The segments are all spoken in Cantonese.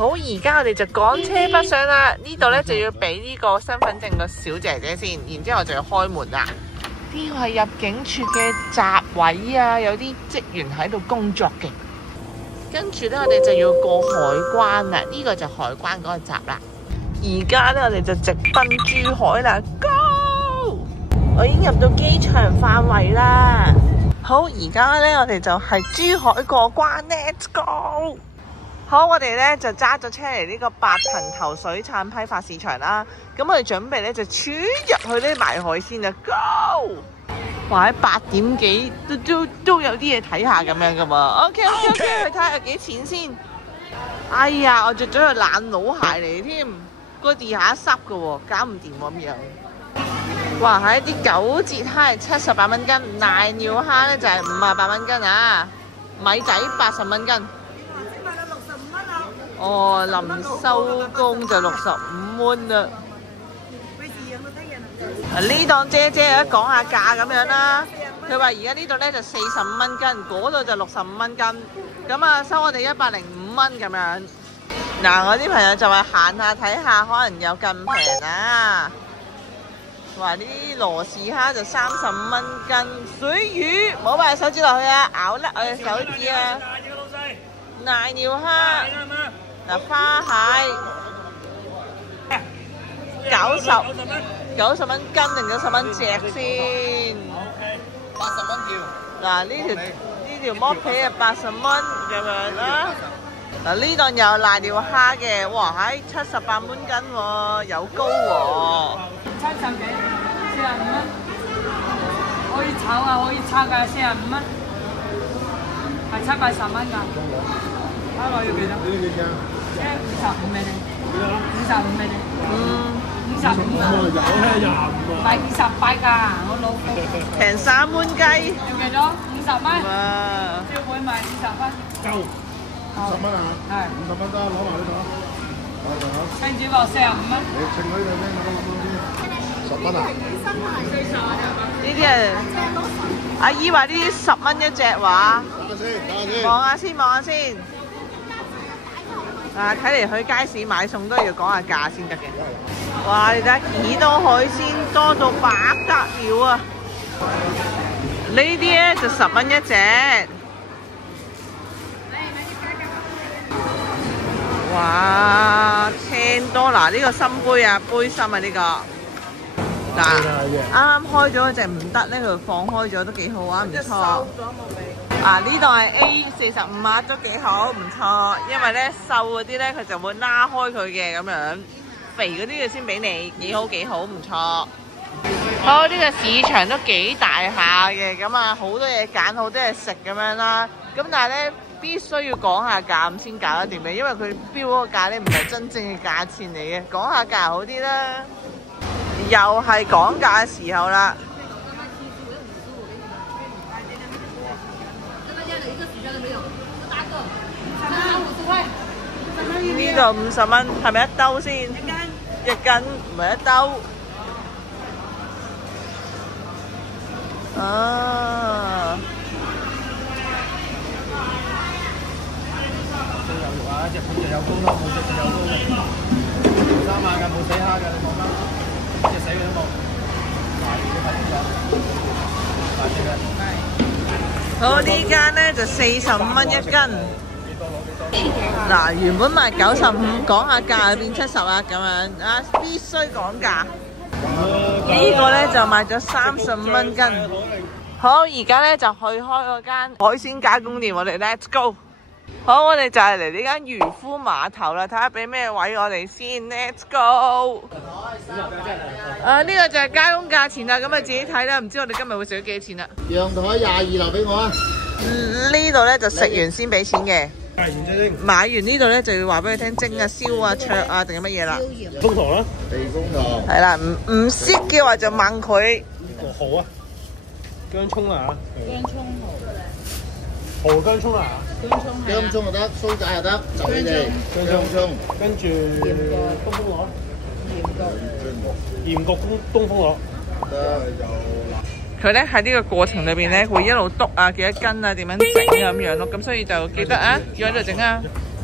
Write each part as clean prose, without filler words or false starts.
好，而家我哋就趕車北上啦。呢度呢就要俾呢個身份證個小姐姐先，然之後就要開門啦。呢個係入境處嘅閘位啊，有啲職員喺度工作嘅。跟住呢，我哋就要過海關啦。呢個就海關嗰個閘啦。而家呢，我哋就直奔珠海啦。Go！ 我已經入到機場範圍啦。好，而家呢，我哋就係珠海過關 ，Let's go！好，我哋咧就揸咗車嚟呢個八層頭水產批發市場啦。咁我哋準備咧就闖入去呢賣海鮮啊 ，Go！ 哇！喺8點幾都有啲嘢睇下咁樣噶嘛。OK， 去睇下有幾錢先。哎呀，我着咗對爛佬鞋嚟添，個地下濕噶喎，搞唔掂咁樣。哇！係一啲9節蝦78蚊斤，瀨尿蝦咧就係58蚊斤啊，米仔80蚊斤。哦，臨收工就65蚊啦。呢檔姐姐啊，講下價咁樣啦。佢話而家呢度咧就45蚊斤，嗰度就65蚊斤。咁啊，收我哋105蚊咁樣。嗱，我啲朋友就話行下睇下，可能有咁平啊。話呢啲羅氏蝦就35蚊斤，水魚唔好擺手指落去啊，咬甩我隻手指啊。瀨尿蝦。嗱，花蟹90蚊斤定90蚊隻先？80蚊條。嗱，呢條剝皮係80蚊咁樣啦。嗱，呢檔有瀨尿蝦嘅，哇喺78蚊斤喎，有高喎。70幾，45蚊。可以炒啊，可以炒㗎，45蚊。係710蚊㗎。睇我要幾多？55蚊，55蚊。55啊！唔係28㗎，我老婆。平3蚊雞。要幾多？50蚊。哇！招會賣50蚊。夠50蚊啊？係50蚊得，攞埋呢度。青椒落45蚊。你稱佢哋咩？10蚊啊？呢啲係阿姨話呢啲10蚊一隻話。望下先，望下先。啊，睇嚟去街市買餸都要講下價先得嘅。哇！你睇下幾多海鮮，多到不得了啊！呢啲咧就10蚊一隻。哇！青多嗱，呢個深杯啊，杯心啊呢個。嗱，啱啱開咗嗰隻唔得咧，佢放開咗都幾好啊，唔錯。啊！呢度係 A45啊，都幾好，唔錯。因為咧瘦嗰啲咧，佢就會拉開佢嘅咁樣，肥嗰啲嘅先俾你，幾好幾好，唔錯。好，呢個市場都幾大下嘅，咁啊好多嘢揀，好多嘢食咁樣啦。咁但係咧必須要講下價咁先搞得掂嘅，因為佢標嗰個價咧唔係真正嘅價錢嚟嘅，講下價好啲啦。又係講價嘅時候啦。呢度50蚊，係咪一兜先？一斤，唔係一兜。啊！都有肉啊，一隻半隻有膏咯，冇隻就有膏嘅。3萬㗎，冇死蝦㗎，你放心。隻死佢都冇。嗱，你睇清楚。大隻嘅。好，呢間咧就45蚊一斤。嗱，原本賣95，講下價變70啊，咁樣啊，必須講價。呢個咧就賣咗35蚊斤。好，而家咧就去開嗰間海鮮加工店，我哋 Let's go。好，我哋就係嚟呢間漁夫碼頭啦，睇下俾咩位我哋先 ，Let's go。呢個就係加工價錢啦，咁啊自己睇啦，唔知我哋今日會食咗幾多錢啦。陽台22留俾我啊！呢度咧就食完先俾錢嘅。買完呢度咧就要話俾佢聽蒸啊、燒啊、灼啊定係乜嘢啦？風塘啦，地風塘。係啦，唔識嘅話就問佢。蠔啊，薑葱啊，薑葱蠔，蠔薑葱啊，薑葱就得，酥仔又得，就你哋薑葱，跟住東風螺，鹽焗東風螺。佢咧喺呢個過程裏邊咧會一路篤啊幾多斤啊點樣整啊咁樣咯，咁所以就記得啊要喺度整啊。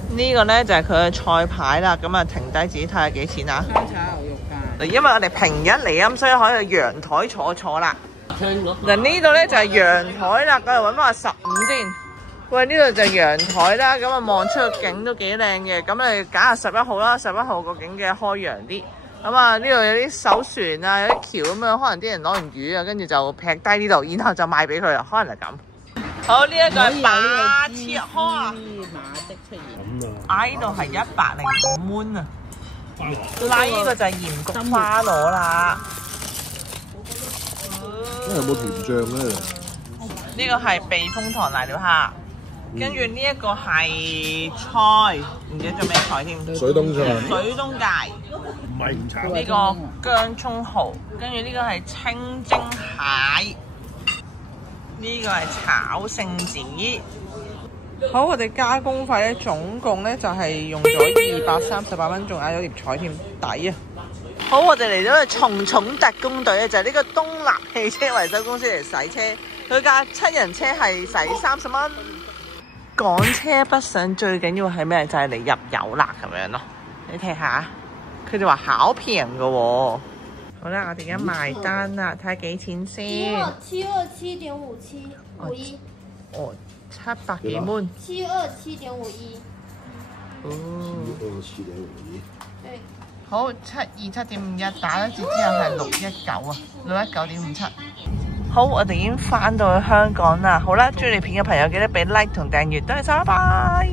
呢個呢就係佢嘅菜牌啦，咁啊停低自己睇下幾錢啊！生炒牛肉飯。因為我哋平日嚟咁，所以可以陽台坐啦。嗱呢度呢就係陽台啦，我哋揾翻個15先。喂，呢度就係陽台啦，咁啊望出個景都幾靚嘅。咁你揀下11號啦，11號個景嘅開揚啲。咁啊呢度有啲手船啊，有啲橋咁樣，可能啲人攞完魚啊，跟住就劈低呢度，然後就賣俾佢啦，可能係咁。好，呢一個係馬切開啊，馬的出現。呢度係105蚊啊！嗱，呢個就係鹽焗花螺啦。有冇甜醬咧？呢個係避風塘瀨尿蝦，跟住呢一個係菜，唔記得咗咩菜添。水冬菜。水冬芥。唔係唔炒。呢個薑葱蠔，跟住呢個係清蒸蟹。呢個係炒聖子。好，我哋加工費咧，總共咧就係用咗238蚊，仲嗌咗碟菜添，抵啊！好，我哋嚟到重重特工隊咧，就係呢個東立汽車維修公司嚟洗車，佢架7人車係洗30蚊。港車北上最緊要係咩？就係嚟入油啦咁樣咯。你睇下，佢哋話好平㗎喎。好啦，我哋而家埋單啦，睇下幾錢先。727.5751。哦，700幾蚊。727.51。哦。727.51。對。好，727.51打咗折之後係619啊，619.57。好，我哋已經翻到去香港啦。好啦，中意你片嘅朋友記得俾 like 同訂閱，多謝晒，拜拜。